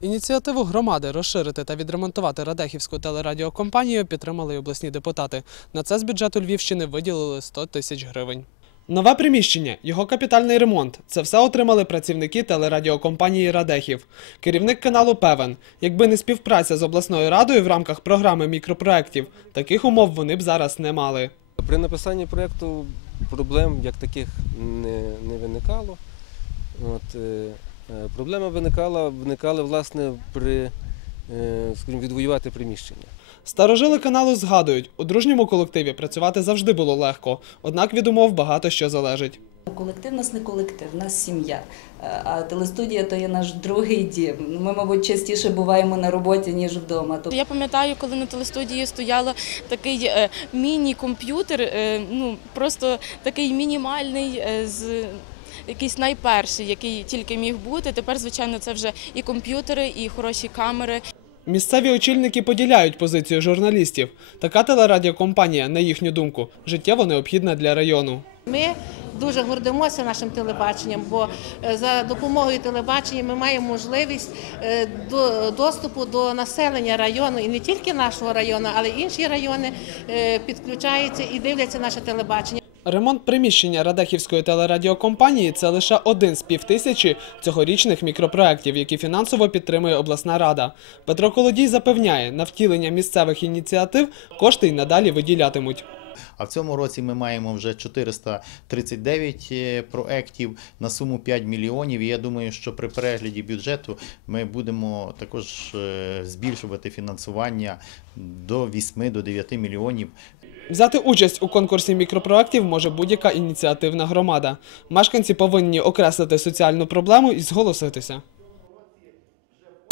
Ініціативу громади розширити та відремонтувати Радехівську телерадіокомпанію підтримали обласні депутати. На це з бюджету Львівщини виділили 100 тисяч гривень. Нове приміщення, його капітальний ремонт це все отримали працівники телерадіокомпанії Радехів. Керівник каналу певен, якби не співпраця з обласною радою в рамках програми мікропроєктів, таких умов вони б зараз не мали. При написанні проєкту проблем як таких не, не виникало. От, е, проблема виникала, виникали власне при е, скажімо, відвоювати приміщення. Старожили каналу згадують, у дружньому колективі працювати завжди було легко, однак від умов багато що залежить. Колектив у нас не колектив, у нас сім'я. Е, А телестудія то є наш другий дім. Ми, мабуть, частіше буваємо на роботі, ніж вдома. Я пам'ятаю, коли на телестудії стояла такий е, міні-комп'ютер, е, ну просто такий мінімальний, е, з якийсь найперший, який тільки міг бути. Тепер, звичайно, це вже і комп'ютери, і хороші камери. Місцеві очільники поділяють позицію журналістів. Така телерадіокомпанія, на їхню думку, життєво необхідна для району. Ми дуже гордимося нашим телебаченням, бо е, за допомогою телебачення ми маємо можливість е, доступу до населення району і не тільки нашого району, але й інші райони е, підключаються і дивляться наше телебачення. Ремонт приміщення Радехівської телерадіокомпанії це лише один з півтисячі цьогорічних мікропроєктів, які фінансово підтримує обласна рада. Петро Колодій запевняє, на втілення місцевих ініціатив кошти й надалі виділятимуть. А в цьому році ми маємо вже 439 е, проєктів на суму 5 мільйонів. І я думаю, що при перегляді бюджету ми будемо також е, збільшувати фінансування до 8 до 9 мільйонів. Взяти участь у конкурсі мікропроектів може будь-яка ініціативна громада. Мешканці повинні окреслити соціальну проблему і зголоситися.